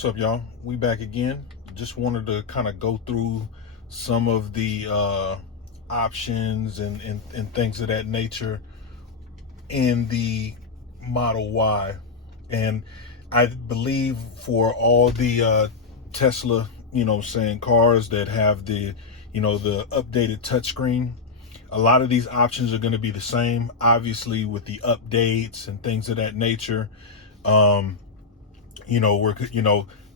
What's up, y'all? We back again. Just wanted to kind of go through some of the options and things of that nature in the Model Y. And I believe for all the Tesla, cars that have the updated touchscreen, a lot of these options are going to be the same, obviously, with the updates and things of that nature.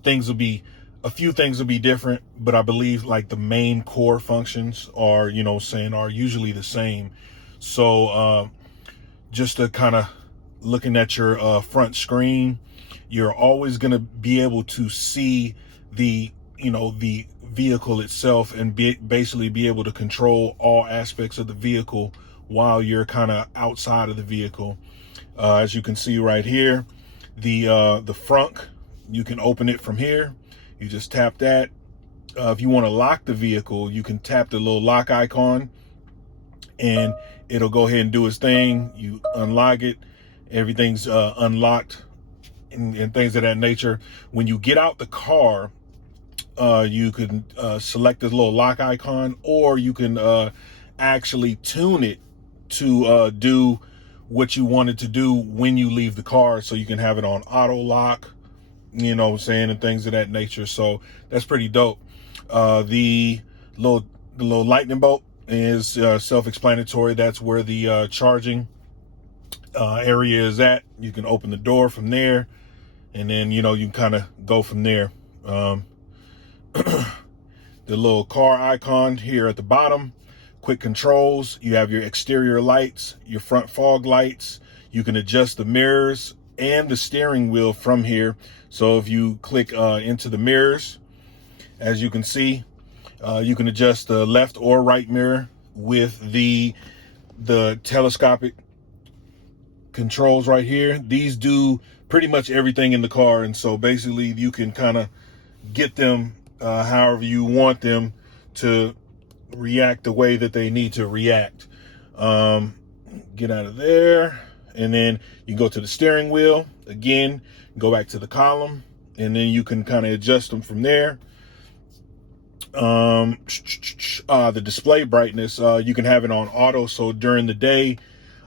Things will be, a few things will be different, but I believe like the main core functions are, are usually the same. So just to kind of looking at your front screen, you're always going to be able to see the vehicle itself and basically be able to control all aspects of the vehicle while you're kind of outside of the vehicle. As you can see right here, the frunk, you can open it from here. You just tap that. If you want to lock the vehicle, you can tap the little lock icon and it'll go ahead and do its thing. You unlock it, everything's unlocked and things of that nature. When you get out the car, you can select this little lock icon, or you can actually tune it to do what you wanted to do when you leave the car. So you can have it on auto lock, and things of that nature. So that's pretty dope. The little lightning bolt is self-explanatory. That's where the charging area is at. You can open the door from there, and then you can kind of go from there. The little car icon here at the bottom, quick controls. You have your exterior lights, your front fog lights. You can adjust the mirrors and the steering wheel from here. So if you click into the mirrors, as you can see, you can adjust the left or right mirror with the telescopic controls right here. These do pretty much everything in the car, and so basically you can kind of get them however you want them to react the way that they need to react. Get out of there, and then you go to the steering wheel again, go back to the column, and then you can kind of adjust them from there. The display brightness, you can have it on auto, so during the day,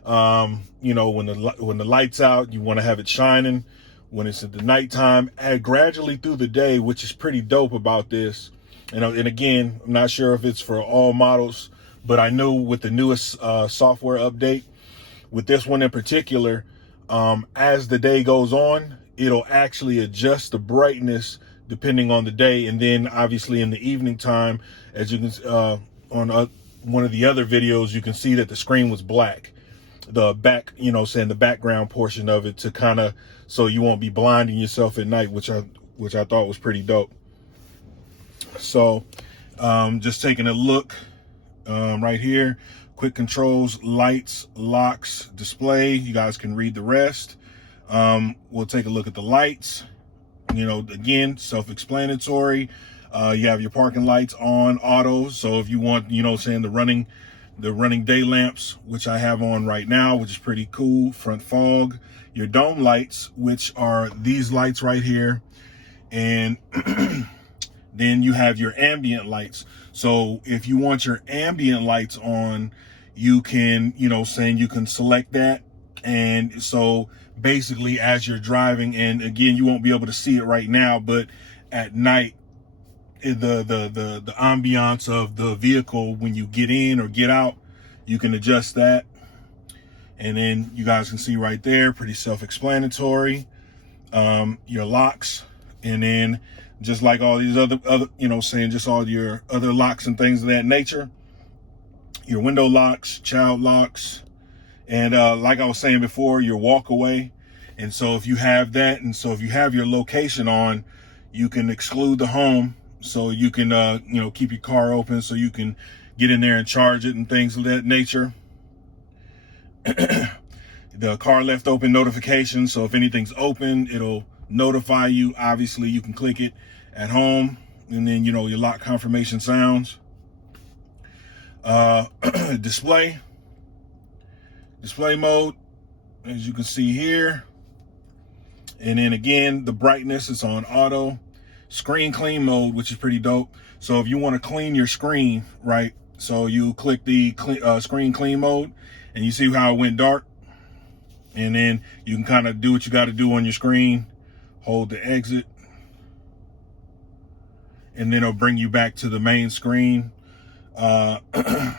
when the light's out, you want to have it shining. When it's at the nighttime, add gradually through the day, which is pretty dope about this. And again, I'm not sure if it's for all models, but I know with the newest software update, with this one in particular, as the day goes on, it'll actually adjust the brightness depending on the day. And then obviously in the evening time, as you can on one of the other videos, you can see that the screen was black. The back, the background portion of it, to kind of, so you won't be blinding yourself at night, which I thought was pretty dope. So just taking a look right here, quick controls, lights, locks, display. You guys can read the rest. We'll take a look at the lights. Again, self-explanatory. You have your parking lights on auto. So if you want, the running day lamps, which I have on right now, which is pretty cool. Front fog, your dome lights, which are these lights right here. And then you have your ambient lights. So if you want your ambient lights on, you can, you can select that. And so basically as you're driving, and again, you won't be able to see it right now, but at night, the ambiance of the vehicle when you get in or get out, you can adjust that. And then you guys can see right there, pretty self-explanatory. Your locks, and then just like all these other just all your other locks and things of that nature, your window locks, child locks, and like I was saying before, your walk away. And so if you have that, and so if you have your location on, you can exclude the home. So you can, keep your car open so you can get in there and charge it and things of that nature. The car left open notification. So if anything's open, it'll notify you. Obviously, you can click it at home, and then, your lock confirmation sounds. Display mode, as you can see here. And then again, the brightness is on auto. screen clean mode, which is pretty dope. So if you want to clean your screen, right? So you click the screen clean mode, and you see how it went dark. And then you can kind of do what you got to do on your screen. Hold the exit. And then it'll bring you back to the main screen. Touch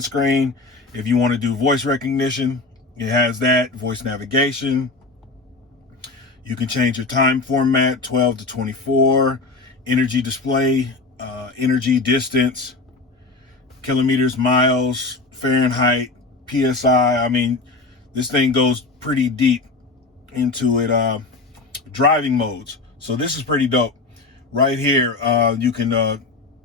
screen. If you want to do voice recognition, it has that. Voice navigation. You can change your time format, 12 to 24. Energy display, energy, distance, kilometers, miles, Fahrenheit, PSI. I mean, this thing goes pretty deep into it. Driving modes. So this is pretty dope. Right here, you can,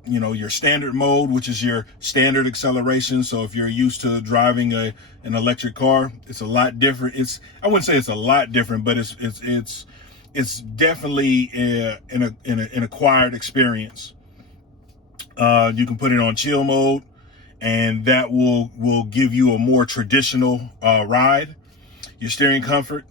your standard mode, which is your standard acceleration. So if you're used to driving an electric car, it's a lot different. I wouldn't say it's a lot different, but it's definitely an acquired experience. You can put it on chill mode, and that will give you a more traditional ride. Your steering comfort,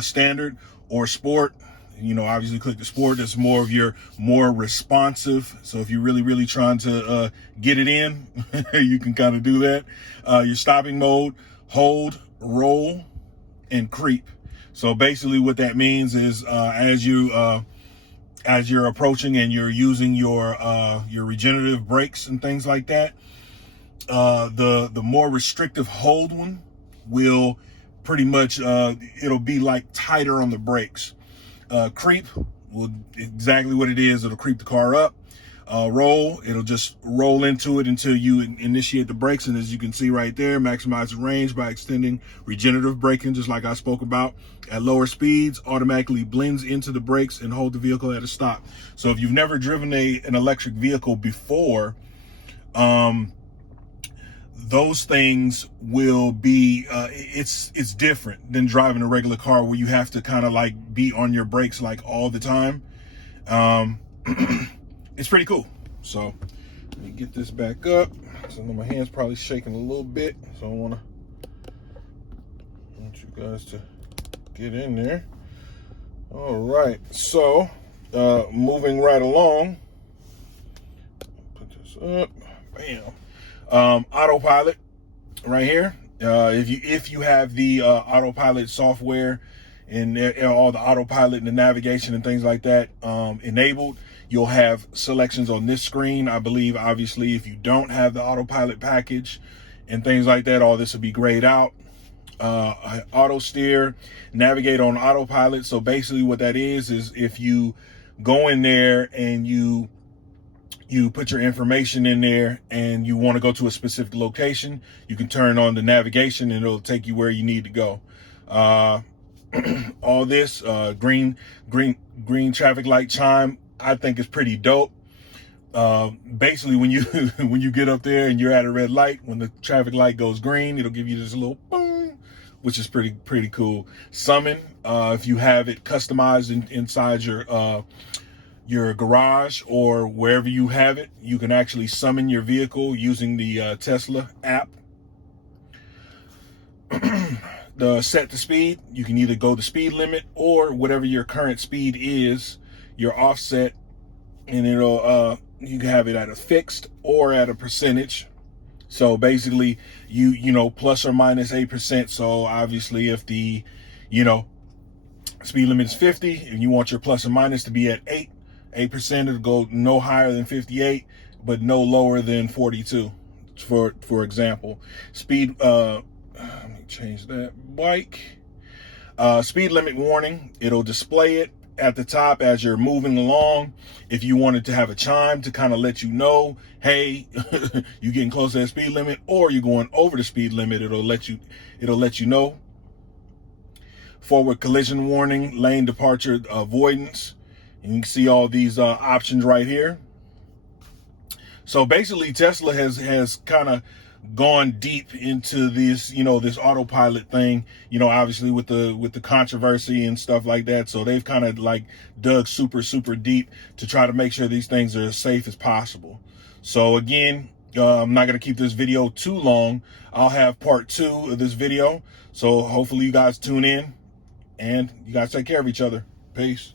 standard or sport. Obviously click the sport. That's more of your more responsive. So if you're really trying to get it in, you can kind of do that. Your stopping mode, hold, roll, and creep. So basically what that means is as you're approaching and you're using your regenerative brakes and things like that, the more restrictive hold one will pretty much it'll be like tighter on the brakes. Creep will exactly what it is. It'll creep the car up. Roll, it'll just roll into it until you initiate the brakes. And as you can see right there, maximize the range by extending regenerative braking, just like I spoke about. At lower speeds, automatically blends into the brakes and hold the vehicle at a stop. So if you've never driven an electric vehicle before, those things will be it's different than driving a regular car where you have to kind of like be on your brakes like all the time. It's pretty cool. So let me get this back up. So I know my hand's probably shaking a little bit, so I want you guys to get in there. All right, so moving right along, put this up. Bam. Autopilot right here. If you have the Autopilot software and all the autopilot and the navigation and things like that enabled, you'll have selections on this screen. I believe obviously if you don't have the Autopilot package and things like that, all this will be grayed out. Auto steer, navigate on autopilot. So basically what that is if you go in there and you put your information in there and you want to go to a specific location, you can turn on the navigation and it'll take you where you need to go. All this green traffic light chime, I think is pretty dope. Basically when you get up there and you're at a red light, when the traffic light goes green, it'll give you this little boom, which is pretty cool. Summon, if you have it customized inside your garage or wherever you have it, you can actually summon your vehicle using the Tesla app. The set the speed, you can either go the speed limit or whatever your current speed is, your offset, and it'll you can have it at a fixed or at a percentage. So basically you plus or minus 8%. So obviously if the speed limit is 50 and you want your plus or minus to be at 8%, it'll go no higher than 58, but no lower than 42, for example. Speed, let me change that. Bike, speed limit warning, it'll display it at the top as you're moving along. If you wanted to have a chime to kind of let you know, hey, you're getting close to that speed limit, or you're going over the speed limit, it'll let you know. Forward collision warning, lane departure avoidance. And you can see all these options right here. So basically Tesla has kind of gone deep into this, this autopilot thing, obviously with the controversy and stuff like that. So they've kind of like dug super deep to try to make sure these things are as safe as possible. So again, I'm not going to keep this video too long. I'll have part 2 of this video. So hopefully you guys tune in and you guys take care of each other. Peace.